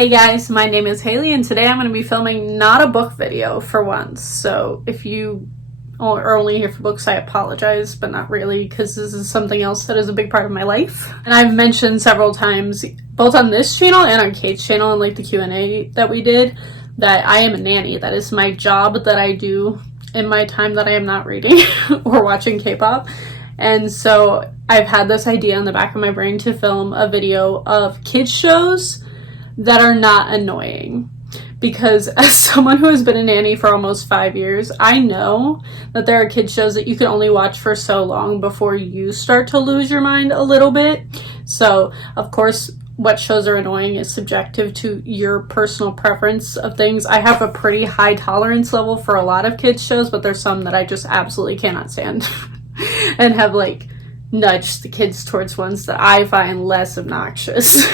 Hey guys, my name is Haley and today I'm going to be filming not a book video for once. So if you are only here for books, I apologize, but not really, because this is something else that is a big part of my life. And I've mentioned several times, both on this channel and on Kate's channel and like the Q&A that we did, that I am a nanny. That is my job that I do in my time that I am not reading or watching K-pop. And so I've had this idea in the back of my brain to film a video of kids shows that are not annoying, because as someone who has been a nanny for almost 5 years, I know that there are kids shows that you can only watch for so long before you start to lose your mind a little bit. So of course what shows are annoying is subjective to your personal preference of things. I have a pretty high tolerance level for a lot of kids shows, but there's some that I just absolutely cannot stand and have like nudged the kids towards ones that I find less obnoxious.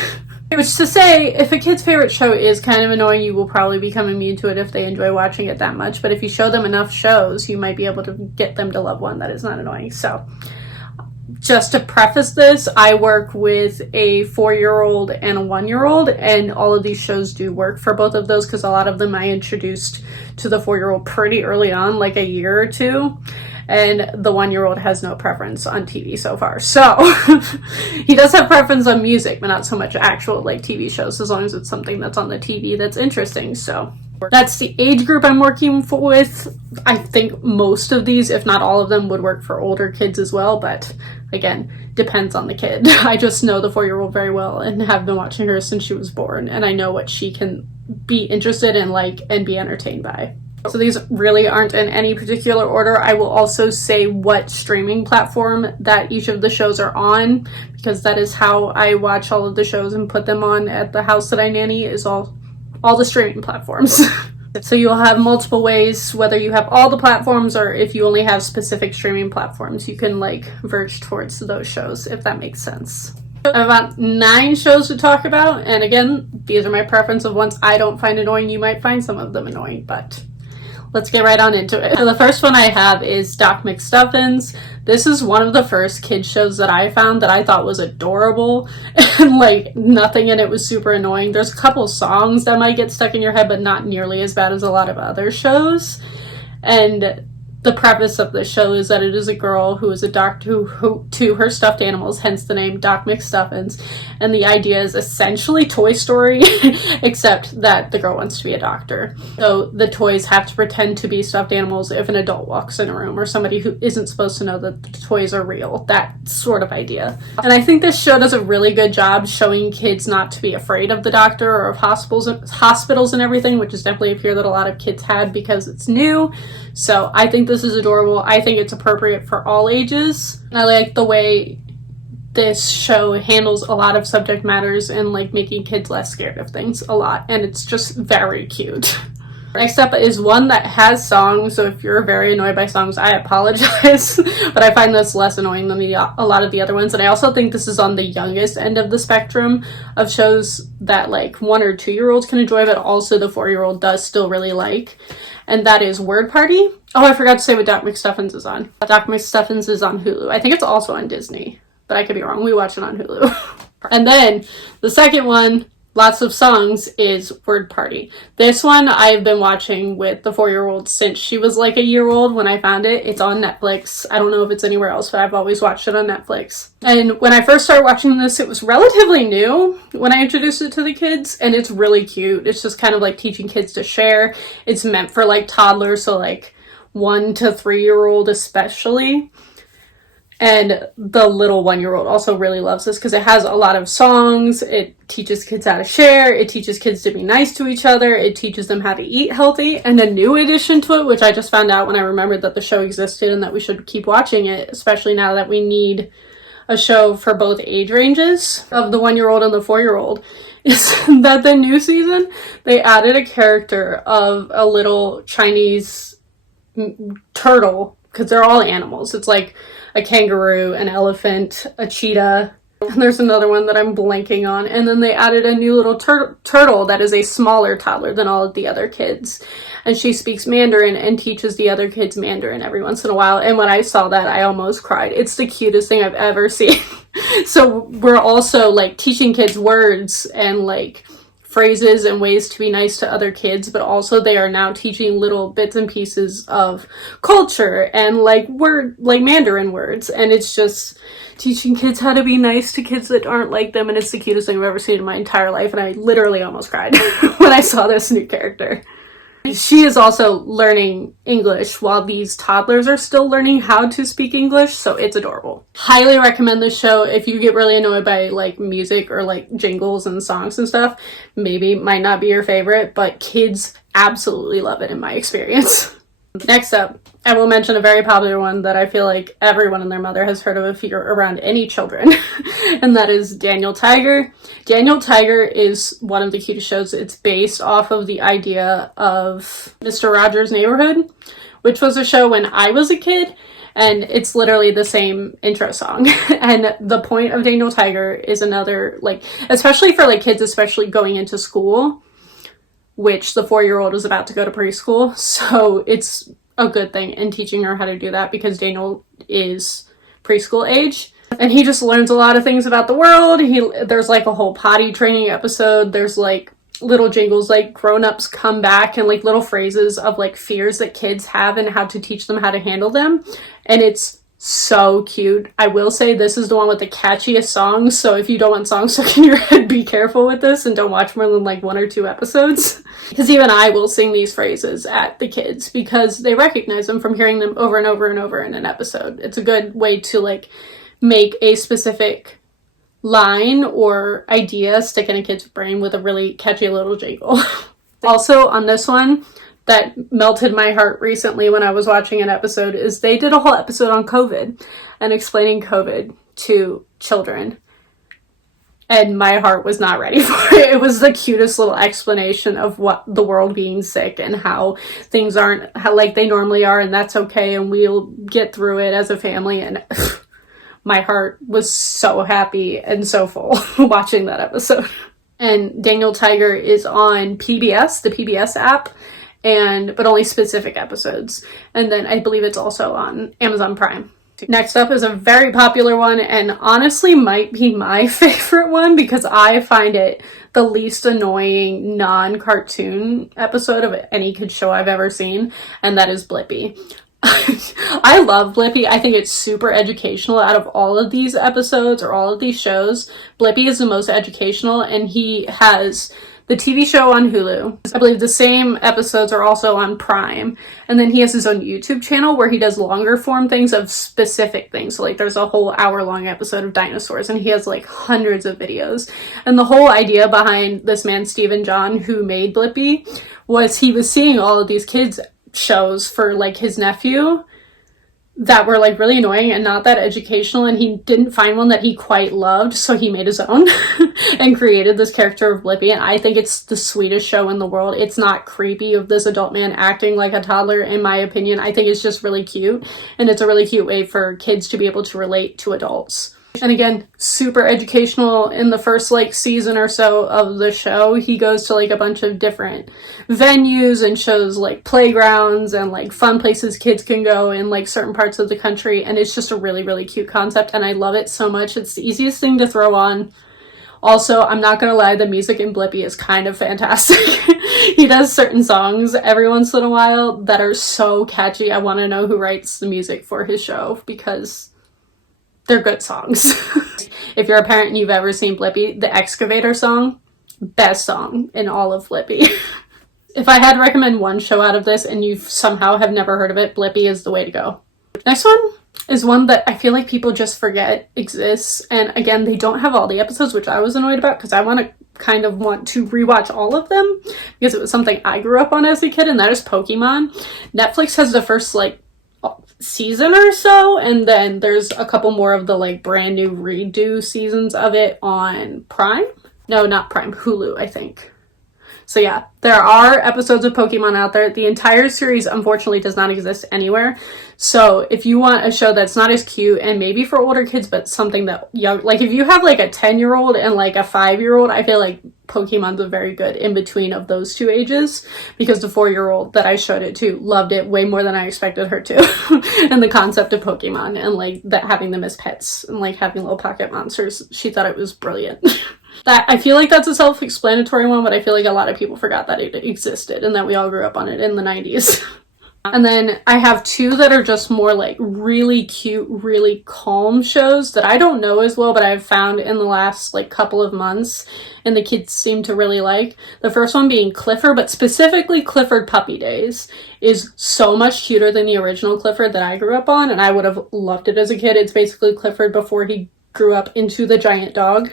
Which is to say, if a kid's favorite show is kind of annoying, you will probably become immune to it if they enjoy watching it that much. But if you show them enough shows, you might be able to get them to love one that is not annoying. So, just to preface this, I work with a 4-year-old and a 1-year-old, and all of these shows do work for both of those, because a lot of them I introduced to the 4-year-old pretty early on, like a year or two. And the 1-year-old has no preference on TV so far. So he does have preference on music, but not so much actual like TV shows, as long as it's something that's on the TV that's interesting. So that's the age group I'm working with. I think most of these, if not all of them, would work for older kids as well. But again, depends on the kid. I just know the 4-year-old very well and have been watching her since she was born. And I know what she can be interested in, like, and be entertained by. So these really aren't in any particular order. I will also say what streaming platform that each of the shows are on, because that is how I watch all of the shows and put them on at the house that I nanny, is all the streaming platforms. So you'll have multiple ways, whether you have all the platforms or if you only have specific streaming platforms, you can like verge towards those shows, if that makes sense. I have about 9 shows to talk about, and again, these are my preference of ones I don't find annoying. You might find some of them annoying, but let's get right on into it. So the first one I have is Doc McStuffins. This is one of the first kids shows that I found that I thought was adorable, and like nothing in it was super annoying. There's a couple songs that might get stuck in your head, but not nearly as bad as a lot of other shows. And the preface of the show is that it is a girl who is a doctor to her stuffed animals, hence the name Doc McStuffins. And the idea is essentially Toy Story, except that the girl wants to be a doctor. So the toys have to pretend to be stuffed animals if an adult walks in a room, or somebody who isn't supposed to know that the toys are real. That sort of idea. And I think this show does a really good job showing kids not to be afraid of the doctor or of hospitals and everything, which is definitely a fear that a lot of kids had because it's new. So I think this is adorable. I think it's appropriate for all ages. And I like the way this show handles a lot of subject matters and like making kids less scared of things a lot. And it's just very cute. Next up is one that has songs, so if you're very annoyed by songs, I apologize. But I find this less annoying than a lot of the other ones. And I also think this is on the youngest end of the spectrum of shows that like 1 or 2-year-olds can enjoy, but also the 4-year-old does still really like. And that is Word Party. Oh, I forgot to say what Doc McStuffins is on. Doc McStuffins is on Hulu. I think it's also on Disney, but I could be wrong. We watch it on Hulu. And then the second one, lots of songs, is Word Party. This one I've been watching with the 4-year-old since she was like a year old when I found it. It's on Netflix. I don't know if it's anywhere else, but I've always watched it on Netflix. And when I first started watching this, it was relatively new when I introduced it to the kids, and it's really cute. It's just kind of like teaching kids to share. It's meant for like toddlers, so like 1 to 3-year-old especially. And the little 1-year-old also really loves this because it has a lot of songs. It teaches kids how to share. It teaches kids to be nice to each other. It teaches them how to eat healthy. And a new addition to it, which I just found out when I remembered that the show existed and that we should keep watching it, especially now that we need a show for both age ranges of the 1-year-old and the 4-year-old, is that the new season, they added a character of a little Chinese turtle, because they're all animals. It's like a kangaroo, an elephant, a cheetah, and there's another one that I'm blanking on. And then they added a new little turtle that is a smaller toddler than all of the other kids. And she speaks Mandarin and teaches the other kids Mandarin every once in a while. And when I saw that, I almost cried. It's the cutest thing I've ever seen. So we're also like teaching kids words and like phrases and ways to be nice to other kids, but also they are now teaching little bits and pieces of culture and like Mandarin words, and it's just teaching kids how to be nice to kids that aren't like them, and it's the cutest thing I've ever seen in my entire life, and I literally almost cried when I saw this new character. She is also learning English while these toddlers are still learning how to speak English, so it's adorable. Highly recommend this show. If you get really annoyed by like music or like jingles and songs and stuff, maybe might not be your favorite, but kids absolutely love it in my experience. Next up, I will mention a very popular one that I feel like everyone and their mother has heard of if you're around any children, and that is Daniel Tiger. Daniel Tiger is one of the cutest shows. It's based off of the idea of Mr. Rogers' Neighborhood, which was a show when I was a kid, and it's literally the same intro song. And the point of Daniel Tiger is another, like, especially for like kids, especially going into school, which the 4-year-old is about to go to preschool. So it's a good thing in teaching her how to do that because Daniel is preschool age. And he just learns a lot of things about the world. There's like a whole potty training episode. There's like little jingles, like grown-ups come back, and like little phrases of like fears that kids have and how to teach them how to handle them. And it's so cute. I will say this is the one with the catchiest songs, so if you don't want songs stuck in your head, be careful with this and don't watch more than like 1 or 2 episodes. Because even I will sing these phrases at the kids because they recognize them from hearing them over and over and over in an episode. It's a good way to like make a specific line or idea stick in a kid's brain with a really catchy little jingle. Also on this one, that melted my heart recently when I was watching an episode is they did a whole episode on COVID and explaining COVID to children. And my heart was not ready for it. It was the cutest little explanation of what the world being sick and how things aren't how like they normally are, and that's okay, and we'll get through it as a family. And my heart was so happy and so full watching that episode. And Daniel Tiger is on PBS, the PBS app, but only specific episodes. And then I believe it's also on Amazon Prime. Next up is a very popular one, and honestly might be my favorite one because I find it the least annoying non-cartoon episode of any kid show I've ever seen, and that is Blippi. I love Blippi. I think it's super educational. Out of all of these episodes or all of these shows, Blippi is the most educational, and he has the TV show on Hulu. I believe the same episodes are also on Prime. And then he has his own YouTube channel where he does longer form things of specific things. So like there's a whole hour-long episode of dinosaurs, and he has like hundreds of videos. And the whole idea behind this man, Stephen John, who made Blippi, was he was seeing all of these kids shows for like his nephew that were like really annoying and not that educational, and he didn't find one that he quite loved, so he made his own and created this character of Blippi. And I think it's the sweetest show in the world. It's not creepy of this adult man acting like a toddler, in my opinion. I think it's just really cute, and it's a really cute way for kids to be able to relate to adults. And again, super educational. In the first like season or so of the show, he goes to like a bunch of different venues and shows like playgrounds and like fun places kids can go in like certain parts of the country. And it's just a really, really cute concept, and I love it so much. It's the easiest thing to throw on. Also, I'm not gonna lie, the music in Blippi is kind of fantastic. He does certain songs every once in a while that are so catchy. I want to know who writes the music for his show because they're good songs. If you're a parent and you've ever seen Blippi, the excavator song, best song in all of Blippi. If I had to recommend one show out of this and you somehow have never heard of it, Blippi is the way to go. Next one is one that I feel like people just forget exists. And again, they don't have all the episodes, which I was annoyed about because I want to rewatch all of them because it was something I grew up on as a kid, and that is Pokemon. Netflix has the first like season or so, and then there's a couple more of the like brand new redo seasons of it on Prime. No, not Prime, Hulu, I think. So yeah, there are episodes of Pokemon out there. The entire series unfortunately does not exist anywhere. So if you want a show that's not as cute and maybe for older kids, but something that young, like if you have like a 10-year-old and like a 5-year-old, I feel like Pokemon's a very good in between of those two ages, because the 4-year-old that I showed it to loved it way more than I expected her to. And the concept of Pokemon and like that having them as pets and like having little pocket monsters, she thought it was brilliant. That, I feel like that's a self-explanatory one, but I feel like a lot of people forgot that it existed and that we all grew up on it in the 90s. And then I have two that are just more like really cute, really calm shows that I don't know as well, but I've found in the last like couple of months and the kids seem to really like. The first one being Clifford, but specifically Clifford Puppy Days is so much cuter than the original Clifford that I grew up on, and I would have loved it as a kid. It's basically Clifford before he grew up into the giant dog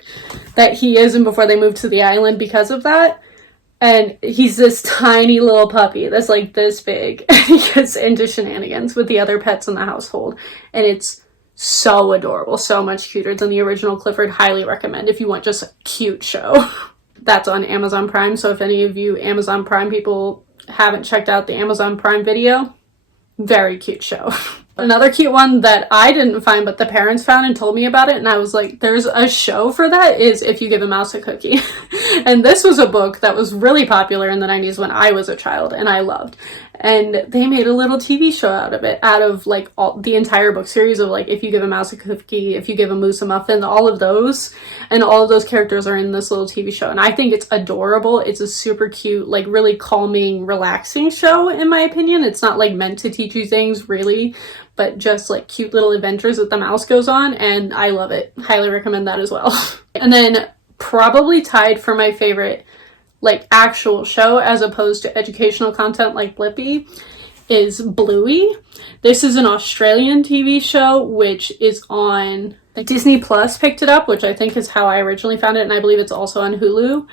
that he is and before they moved to the island because of that. And he's this tiny little puppy that's like this big. And he gets into shenanigans with the other pets in the household. And it's so adorable. So much cuter than the original Clifford. Highly recommend if you want just a cute show. That's on Amazon Prime. So if any of you Amazon Prime people haven't checked out the Amazon Prime Video, very cute show. Another cute one that I didn't find, but the parents found and told me about it, and I was like, there's a show for that, is If You Give a Mouse a Cookie. And this was a book that was really popular in the 90s when I was a child, and I loved. And they made a little TV show out of it, out of like the entire book series of like If You Give a Mouse a Cookie, If You Give a Moose a Muffin, all of those. And all of those characters are in this little TV show. And I think it's adorable. It's a super cute, like really calming, relaxing show, in my opinion. It's not like meant to teach you things, really, but just like cute little adventures that the mouse goes on, and I love it. Highly recommend that as well. And then probably tied for my favorite like actual show as opposed to educational content like Blippi is Bluey. This is an Australian TV show which is on Disney Plus, picked it up, which I think is how I originally found it, and I believe it's also on Hulu.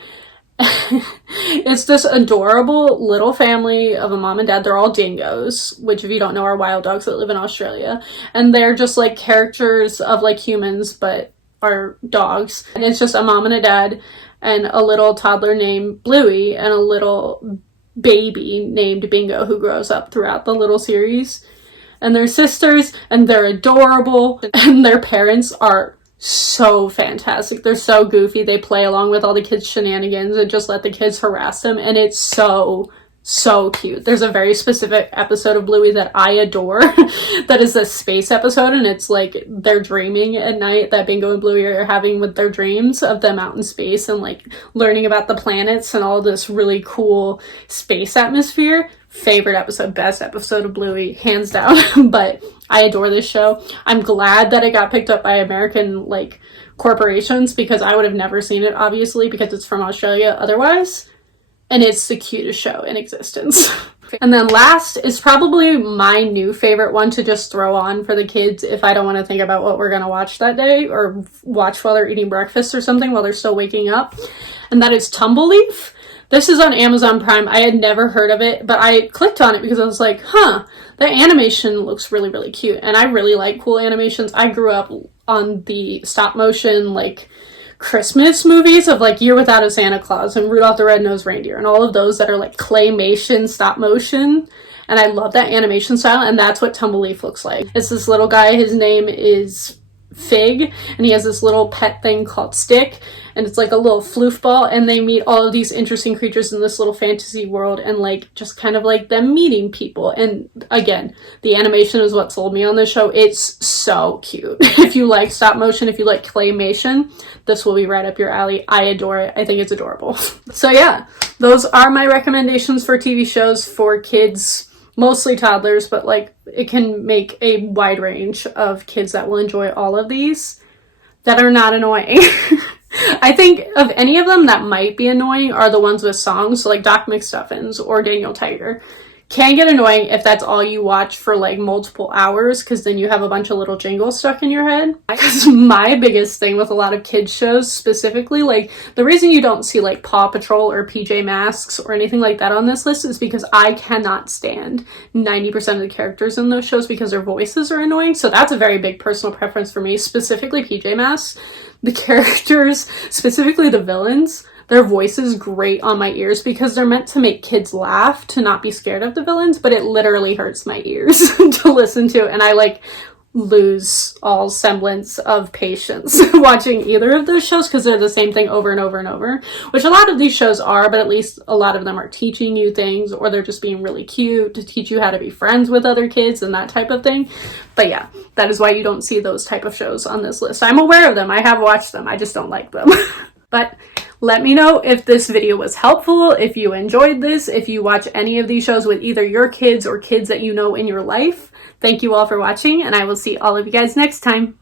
It's this adorable little family of a mom and dad. They're all dingoes, which if you don't know are wild dogs that live in Australia, and they're just like characters of like humans but are dogs. And it's just a mom and a dad and a little toddler named Bluey and a little baby named Bingo who grows up throughout the little series. And they're sisters and they're adorable, and their parents are so fantastic. They're so goofy. They play along with all the kids' shenanigans and just let the kids harass them, and it's so cute. There's a very specific episode of Bluey that I adore that is a space episode, and it's like they're dreaming at night, that Bingo and Bluey are having with their dreams of them out in space and like learning about the planets and all this really cool space atmosphere. Favorite episode, best episode of Bluey, hands down. But I adore this show. I'm glad that it got picked up by American like corporations, because I would have never seen it, obviously, because it's from Australia otherwise. And it's the cutest show in existence. And then last is probably my new favorite one to just throw on for the kids if I don't want to think about what we're going to watch that day, or watch while they're eating breakfast or something while they're still waking up. And that is Tumbleleaf. This is on Amazon Prime. I had never heard of it, but I clicked on it because I was like, the animation looks really, really cute. And I really like cool animations. I grew up on the stop motion, like, Christmas movies of, like, Year Without a Santa Claus and Rudolph the Red-Nosed Reindeer and all of those that are, like, claymation, stop motion. And I love that animation style, and that's what Tumbleleaf looks like. It's this little guy. His name is Fig, and he has this little pet thing called Stick, and it's like a little floof ball, and they meet all of these interesting creatures in this little fantasy world, and like just kind of like them meeting people. And again, the animation is what sold me on this show. It's so cute. If you like stop motion, if you like claymation, this will be right up your alley. I adore it. I think it's adorable. So yeah, those are my recommendations for TV shows for kids, mostly toddlers, but like it can make a wide range of kids that will enjoy all of these that are not annoying. I think of any of them that might be annoying are the ones with songs, so like Doc McStuffins or Daniel Tiger. Can get annoying if that's all you watch for like multiple hours, because then you have a bunch of little jingles stuck in your head. Because my biggest thing with a lot of kids shows specifically, like the reason you don't see like Paw Patrol or PJ Masks or anything like that on this list is because I cannot stand 90% of the characters in those shows because their voices are annoying. So that's a very big personal preference for me, specifically PJ Masks. The characters, specifically the villains, their voices grate on my ears because they're meant to make kids laugh, to not be scared of the villains, but it literally hurts my ears to listen to, and I like lose all semblance of patience watching either of those shows because they're the same thing over and over and over, which a lot of these shows are, but at least a lot of them are teaching you things, or they're just being really cute to teach you how to be friends with other kids and that type of thing. But yeah, that is why you don't see those type of shows on this list. I'm aware of them. I have watched them. I just don't like them. But let me know if this video was helpful, if you enjoyed this, if you watch any of these shows with either your kids or kids that you know in your life. Thank you all for watching, and I will see all of you guys next time.